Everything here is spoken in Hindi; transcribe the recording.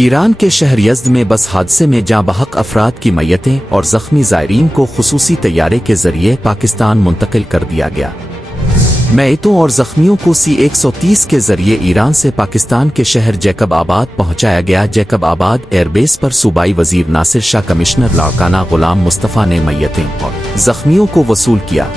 ईरान के शहर यज़्द में बस हादसे में जाँ बहक अफराद की मैयतें और ज़ख्मी ज़ायरीन को खुसूसी तैयारे के ज़रिए पाकिस्तान मुंतकिल कर दिया गया। मैयतों और ज़ख्मियों को C-130 के ज़रिए ईरान से पाकिस्तान के शहर जैकब आबाद पहुंचाया गया। जैकब आबाद एयरबेस पर सूबाई वजीर नासिर शाह, कमिश्नर लाड़काना गुलाम मुस्तफ़ा ने मैयतें और ज़ख्मियों को वसूल किया।